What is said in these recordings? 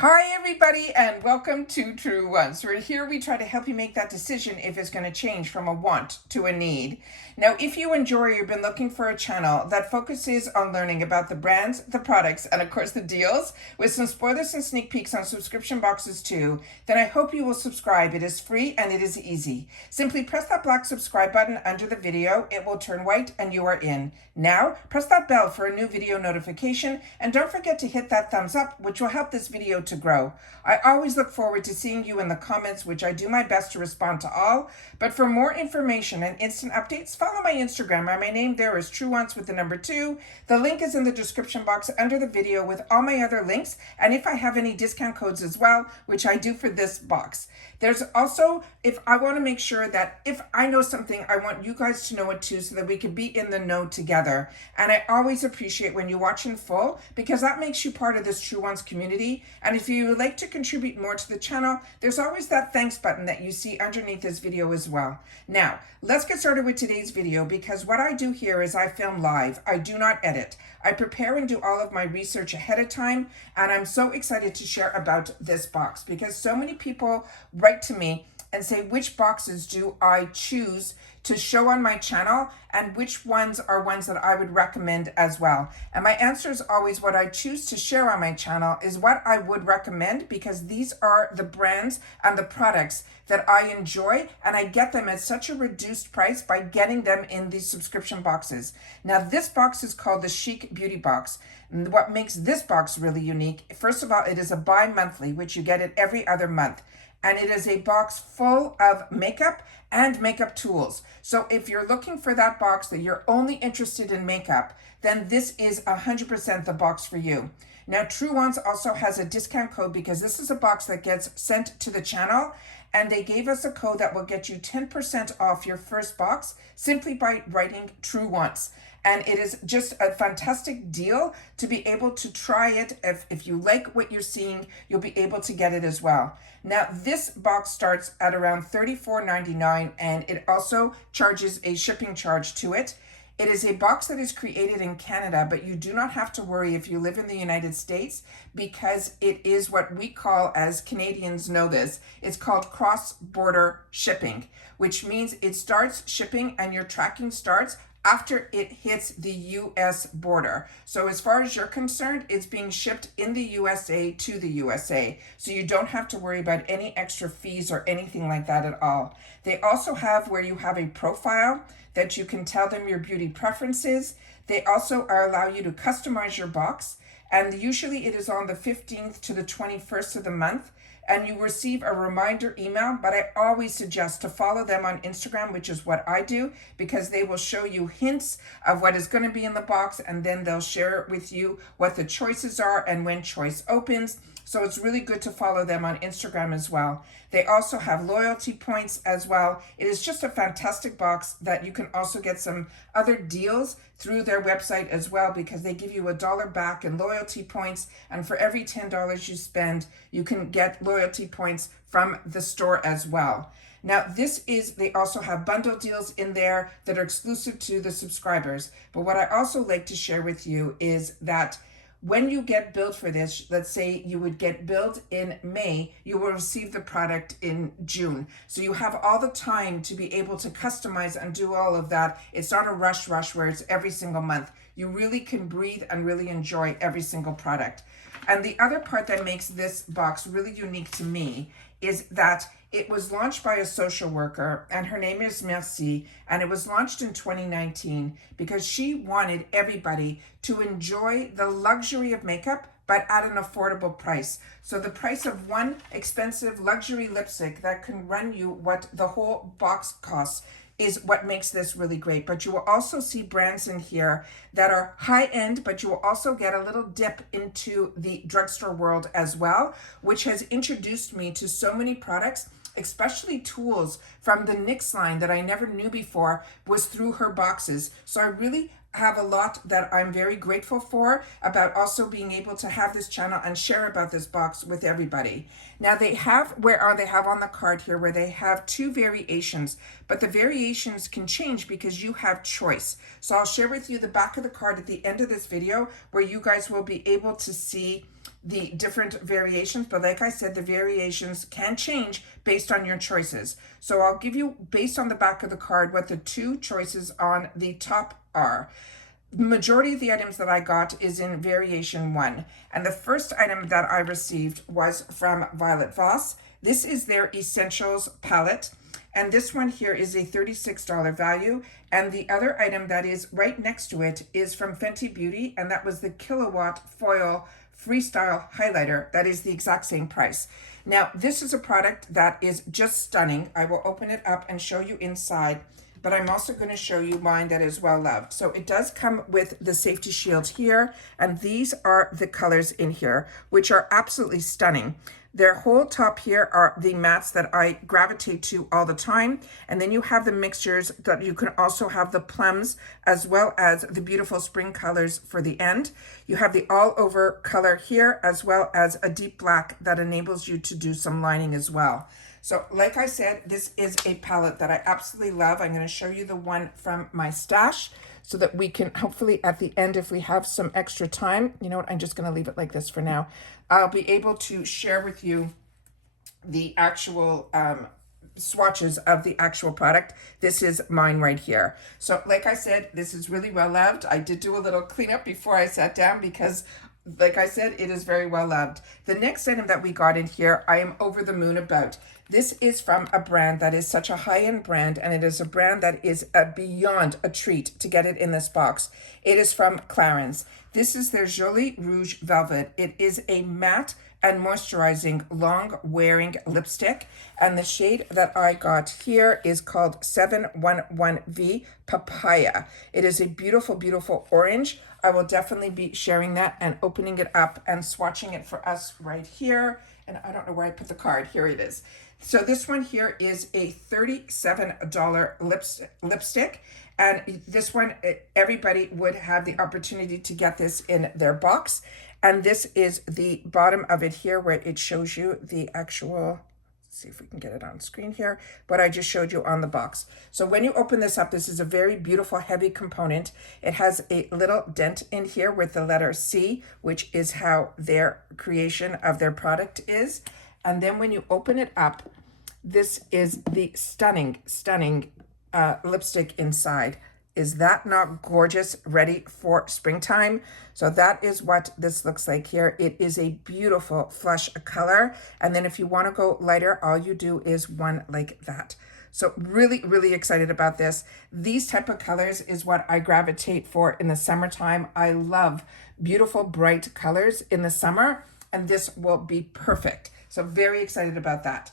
Hi everybody and welcome to Truewants. Here we try to help you make that decision if it's going to change from a want to a need. Now, if you enjoy or you've been looking for a channel that focuses on learning about the brands, the products, and of course the deals, with some spoilers and sneak peeks on subscription boxes too, then I hope you will subscribe. It is free and it is easy. Simply press that black subscribe button under the video. It will turn white and you are in. Now, press that bell for a new video notification and don't forget to hit that thumbs up, which will help this video to grow. I always look forward to seeing you in the comments, which I do my best to respond to all. But for more information and instant updates, follow my Instagram. My name there is Truewants with the number 2. The link is in the description box under the video with all my other links. And if I have any discount codes as well, which I do for this box. There's also, if I want to make sure that if I know something, I want you guys to know it too, so that we can be in the know together. And I always appreciate when you watch in full, because that makes you part of this Truewants community. And if you would like to contribute more to the channel, there's always that thanks button that you see underneath this video as well. Now, let's get started with today's video, because what I do here is I film live. I do not edit. I prepare and do all of my research ahead of time, and I'm so excited to share about this box because so many people write to me and say, which boxes do I choose to show on my channel and which ones are ones that I would recommend as well. And my answer is always what I choose to share on my channel is what I would recommend, because these are the brands and the products that I enjoy, and I get them at such a reduced price by getting them in these subscription boxes. Now, this box is called the Chic Beauty Box. And what makes this box really unique, first of all, it is a bi-monthly, which you get it every other month. And it is a box full of makeup and makeup tools. So if you're looking for that box that you're only interested in makeup, then this is 100% the box for you. Now, Truewants also has a discount code because this is a box that gets sent to the channel, and they gave us a code that will get you 10% off your first box simply by writing Truewants. And it is just a fantastic deal to be able to try it. If you like what you're seeing, you'll be able to get it as well. Now, this box starts at around $34.99, and it also charges a shipping charge to it. It is a box that is created in Canada, but you do not have to worry if you live in the United States, because it is what we call, as Canadians know this, it's called cross-border shipping, which means it starts shipping and your tracking starts after it hits the US border. So as far as you're concerned, it's being shipped in the USA to the USA. So you don't have to worry about any extra fees or anything like that at all. They also have where you have a profile that you can tell them your beauty preferences. They also allow you to customize your box. And usually it is on the 15th to the 21st of the month. And you receive a reminder email, but I always suggest to follow them on Instagram, which is what I do, because they will show you hints of what is going to be in the box, and then they'll share with you what the choices are and when choice opens. So it's really good to follow them on Instagram as well. They also have loyalty points as well. It is just a fantastic box that you can also get some other deals through their website as well, because they give you $1 back in loyalty points. And for every $10 you spend, you can get loyalty points from the store as well. Now, they also have bundle deals in there that are exclusive to the subscribers. But what I also like to share with you is that when you get billed for this, let's say you would get billed in May, you will receive the product in June. So you have all the time to be able to customize and do all of that. It's not a rush where it's every single month. You really can breathe and really enjoy every single product. And the other part that makes this box really unique to me is that it was launched by a social worker, and her name is Merci, and it was launched in 2019 because she wanted everybody to enjoy the luxury of makeup, but at an affordable price. So the price of one expensive luxury lipstick that can run you what the whole box costs is what makes this really great. But you will also see brands in here that are high end, but you will also get a little dip into the drugstore world as well, which has introduced me to so many products, especially tools from the NYX line that I never knew before was through her boxes. So I really have a lot that I'm very grateful for about also being able to have this channel and share about this box with everybody. Now they have on the card here where they have 2 variations, but the variations can change because you have choice. So I'll share with you the back of the card at the end of this video where you guys will be able to see the different variations, but like I said, the variations can change based on your choices. So I'll give you, based on the back of the card, what the two choices on the top are. The majority of the items that I got is in variation 1. And the first item that I received was from Violet Voss. This is their Essentials palette. And this one here is a $36 value. And the other item that is right next to it is from Fenty Beauty. And that was the Kilowatt Foil Freestyle Highlighter. That is the exact same price. Now, this is a product that is just stunning. I will open it up and show you inside. But I'm also going to show you mine that is well loved. So it does come with the safety shield here, and these are the colors in here, which are absolutely stunning. Their whole top here are the mattes that I gravitate to all the time, and then you have the mixtures that you can also have the plums as well as the beautiful spring colors for the end. You have the all over color here as well as a deep black that enables you to do some lining as well. So like I said, this is a palette that I absolutely love. I'm going to show you the one from my stash so that we can hopefully at the end, if we have some extra time, you know what, I'm just going to leave it like this for now. I'll be able to share with you the actual swatches of the actual product. This is mine right here. So like I said, this is really well loved. I did do a little cleanup before I sat down because like I said, it is very well loved. The next item that we got in here, I am over the moon about. This is from a brand that is such a high-end brand, and it is a brand that is beyond a treat to get it in this box. It is from Clarins. This is their Jolie Rouge Velvet. It is a matte and moisturizing long-wearing lipstick, and the shade that I got here is called 711V Papaya. It is a beautiful, beautiful orange. I will definitely be sharing that and opening it up and swatching it for us right here. And I don't know where I put the card. Here it is. So this one here is a $37 lipstick. And this one, everybody would have the opportunity to get this in their box. And this is the bottom of it here where it shows you the actual, let's see if we can get it on screen here, what I just showed you on the box. So when you open this up, this is a very beautiful, heavy component. It has a little dent in here with the letter C, which is how their creation of their product is. And then when you open it up, this is the stunning, stunning lipstick inside. Is that not gorgeous? Ready for springtime? So that is what this looks like here. It is a beautiful flush color. And then if you want to go lighter, all you do is one like that. So really, really excited about this. These type of colors is what I gravitate for in the summertime. I love beautiful, bright colors in the summer, and this will be perfect. So very excited about that.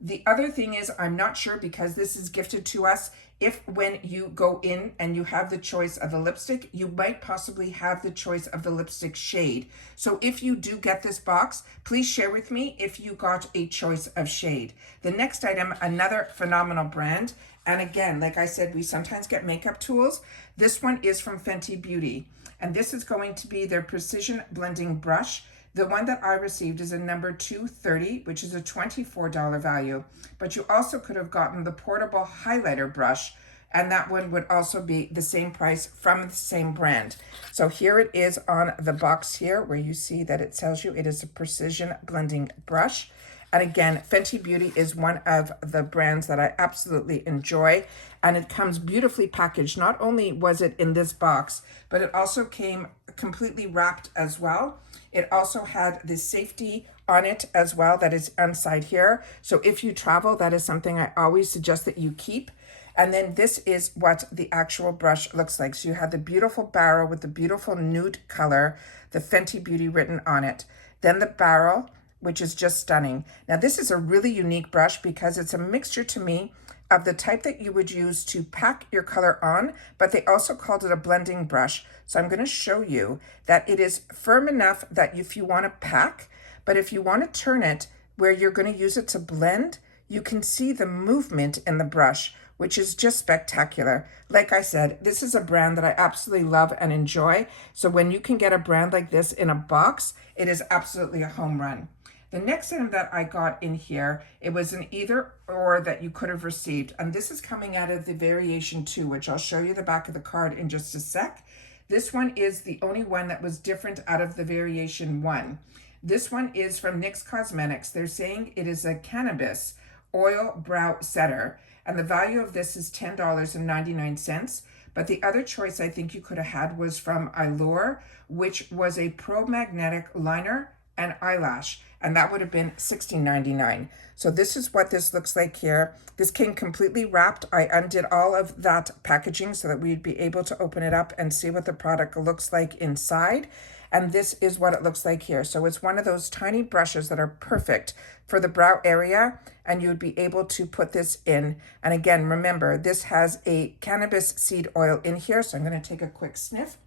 The other thing is, I'm not sure because this is gifted to us, if when you go in and you have the choice of the lipstick, you might possibly have the choice of the lipstick shade. So if you do get this box, please share with me if you got a choice of shade. The next item, another phenomenal brand. And again, like I said, we sometimes get makeup tools. This one is from Fenty Beauty. And this is going to be their Precision Blending Brush. The one that I received is a number 230, which is a $24 value. But you also could have gotten the portable highlighter brush, and that one would also be the same price from the same brand. So here it is on the box here, where you see that it tells you it is a precision blending brush. And again, Fenty Beauty is one of the brands that I absolutely enjoy, and it comes beautifully packaged. Not only was it in this box, but it also came completely wrapped as well. It also had the safety on it as well that is inside here. So if you travel, that is something I always suggest that you keep. And then this is what the actual brush looks like. So you have the beautiful barrel with the beautiful nude color, the Fenty Beauty written on it. Then the barrel, which is just stunning. Now this is a really unique brush because it's a mixture to me of the type that you would use to pack your color on, but they also called it a blending brush. So I'm going to show you that it is firm enough that if you want to pack, but if you want to turn it where you're going to use it to blend, you can see the movement in the brush, which is just spectacular. Like I said, this is a brand that I absolutely love and enjoy. So when you can get a brand like this in a box, it is absolutely a home run. The next item that I got in here, it was an either or that you could have received. And this is coming out of the variation 2, which I'll show you the back of the card in just a sec. This one is the only one that was different out of the variation 1. This one is from NYX Cosmetics. They're saying it is a cannabis oil brow setter, and the value of this is $10.99. But the other choice I think you could have had was from Allure, which was a pro magnetic liner and eyelash, and that would have been $16.99. So this is what this looks like here. This came completely wrapped. I undid all of that packaging so that we'd be able to open it up and see what the product looks like inside. And this is what it looks like here. So it's one of those tiny brushes that are perfect for the brow area, and you would be able to put this in. And again, remember, this has a cannabis seed oil in here. So I'm going to take a quick sniff.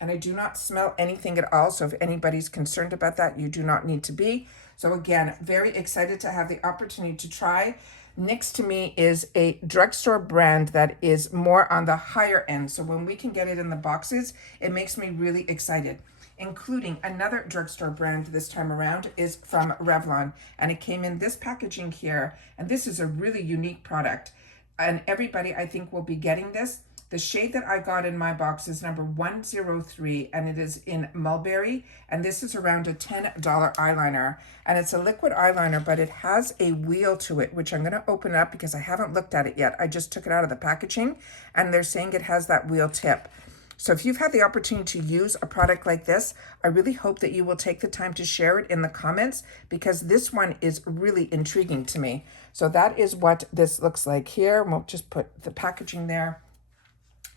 And I do not smell anything at all. So if anybody's concerned about that, you do not need to be. So again, very excited to have the opportunity to try. NYX to me is a drugstore brand that is more on the higher end. So when we can get it in the boxes, it makes me really excited. Including another drugstore brand this time around is from Revlon. And it came in this packaging here. And this is a really unique product. And everybody, I think, will be getting this. The shade that I got in my box is number 103, and it is in Mulberry, and this is around a $10 eyeliner. And it's a liquid eyeliner, but it has a wheel to it, which I'm going to open up because I haven't looked at it yet. I just took it out of the packaging, and they're saying it has that wheel tip. So if you've had the opportunity to use a product like this, I really hope that you will take the time to share it in the comments, because this one is really intriguing to me. So that is what this looks like here. We'll just put the packaging there.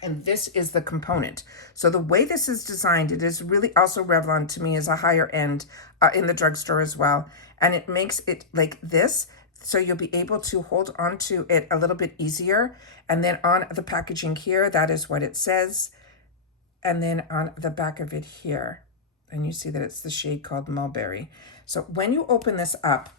And this is the component. So the way this is designed, it is really also Revlon to me is a higher end in the drugstore as well. And it makes it like this. So you'll be able to hold on to it a little bit easier. And then on the packaging here, that is what it says. And then on the back of it here, and you see that it's the shade called Mulberry. So when you open this up,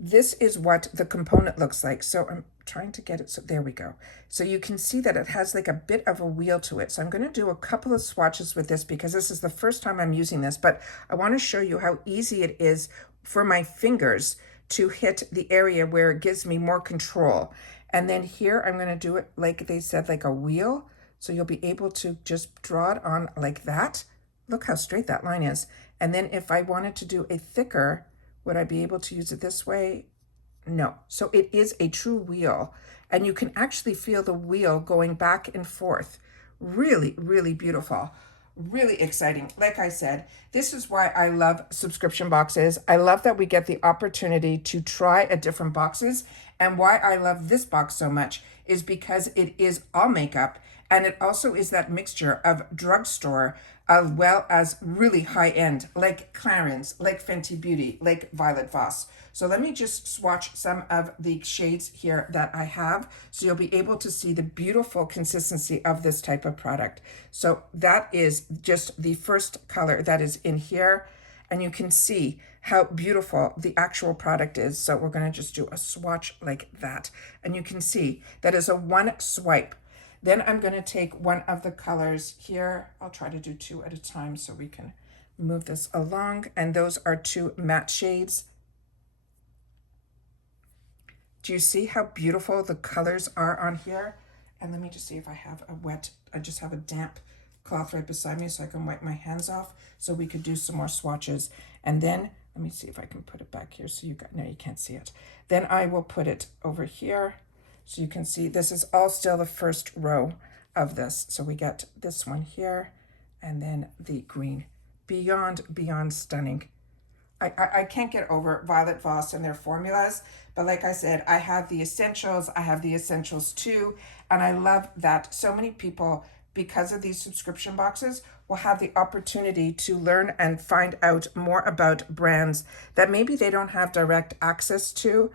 this is what the component looks like. So I'm trying to get it. So there we go. So you can see that it has like a bit of a wheel to it. So I'm going to do a couple of swatches with this because this is the first time I'm using this, but I want to show you how easy it is for my fingers to hit the area where it gives me more control. And then here, I'm going to do it like they said, like a wheel. So you'll be able to just draw it on like that. Look how straight that line is. And then if I wanted to do a thicker, would I be able to use it this way? No. So it is a true wheel, and you can actually feel the wheel going back and forth. Really, really beautiful. Really exciting. Like I said, this is why I love subscription boxes. I love that we get the opportunity to try at different boxes. And why I love this box so much is because it is all makeup, and it also is that mixture of drugstore as well as really high end, like Clarins, like Fenty Beauty, like Violet Voss. So let me just swatch some of the shades here that I have, so you'll be able to see the beautiful consistency of this type of product. So that is just the first color that is in here, and you can see how beautiful the actual product is. So we're going to just do a swatch like that, and you can see that is a one swipe. Then I'm going to take one of the colors here. I'll try to do two at a time so we can move this along. And those are two matte shades. Do you see how beautiful the colors are on here? And let me just see if I have I just have a damp cloth right beside me so I can wipe my hands off so we could do some more swatches. And then let me see if I can put it back here so no, you can't see it. Then I will put it over here. So you can see this is all still the first row of this. So we get this one here and then the green. Beyond stunning. I can't get over Violet Voss and their formulas. But like I said, I have the essentials. I have the essentials too. And I love that so many people, because of these subscription boxes, will have the opportunity to learn and find out more about brands that maybe they don't have direct access to.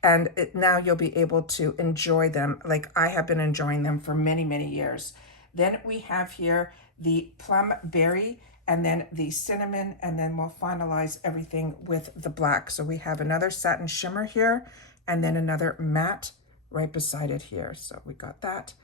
And now you'll be able to enjoy them like I have been enjoying them for many, many years. Then we have here the plum berry and then the cinnamon, and then we'll finalize everything with the black. So we have another satin shimmer here and then another matte right beside it here. So we got that.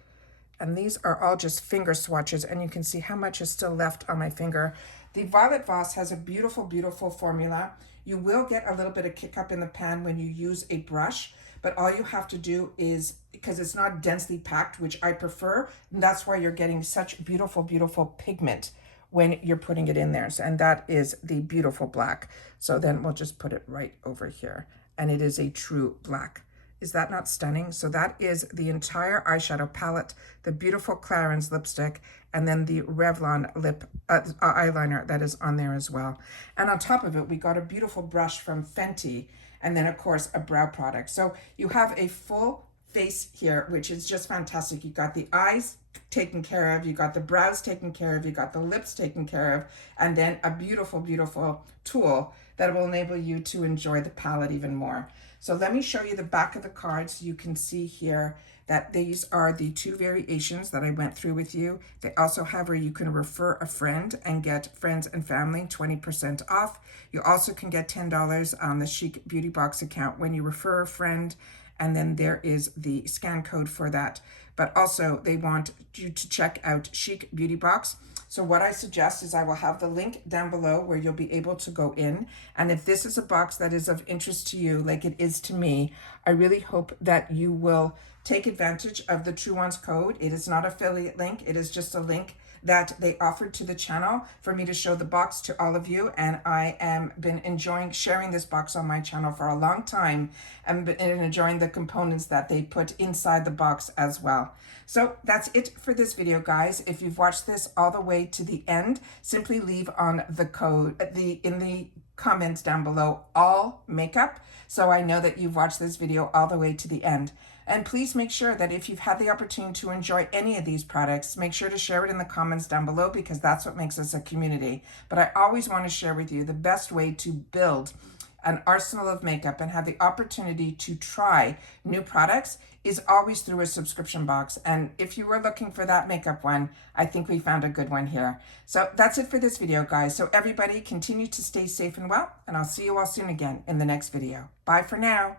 And these are all just finger swatches, and you can see how much is still left on my finger. The Violet Voss has a beautiful, beautiful formula. You will get a little bit of kick up in the pan when you use a brush, but all you have to do is, because it's not densely packed, which I prefer, and that's why you're getting such beautiful, beautiful pigment when you're putting it in there. So, and that is the beautiful black. So then we'll just put it right over here. And it is a true black. Is that not stunning? So that is the entire eyeshadow palette, the beautiful Clarins lipstick, and then the Revlon lip eyeliner that is on there as well. And on top of it, we got a beautiful brush from Fenty, and then of course a brow product. So you have a full face here, which is just fantastic. You got the eyes taken care of, you got the brows taken care of, you got the lips taken care of, and then a beautiful, beautiful tool that will enable you to enjoy the palette even more. So let me show you the back of the card so you can see here that these are the 2 variations that I went through with you. They also have where you can refer a friend and get friends and family 20% off. You also can get $10 on the Chic Beauty Box account when you refer a friend, and then there is the scan code for that. But also they want you to check out Chic Beauty Box. So what I suggest is I will have the link down below where you'll be able to go in. And if this is a box that is of interest to you, like it is to me, I really hope that you will take advantage of the Truewants code. It is not an affiliate link. It is just a link that they offered to the channel for me to show the box to all of you. And I am been enjoying sharing this box on my channel for a long time and been enjoying the components that they put inside the box as well. So that's it for this video, guys. If you've watched this all the way to the end, simply leave on the code in the comments down below all makeup, so I know that you've watched this video all the way to the end. And please make sure that if you've had the opportunity to enjoy any of these products, make sure to share it in the comments down below, because that's what makes us a community. But I always want to share with you the best way to build an arsenal of makeup and have the opportunity to try new products is always through a subscription box. And if you were looking for that makeup one, I think we found a good one here. So that's it for this video, guys. So everybody continue to stay safe and well, and I'll see you all soon again in the next video. Bye for now.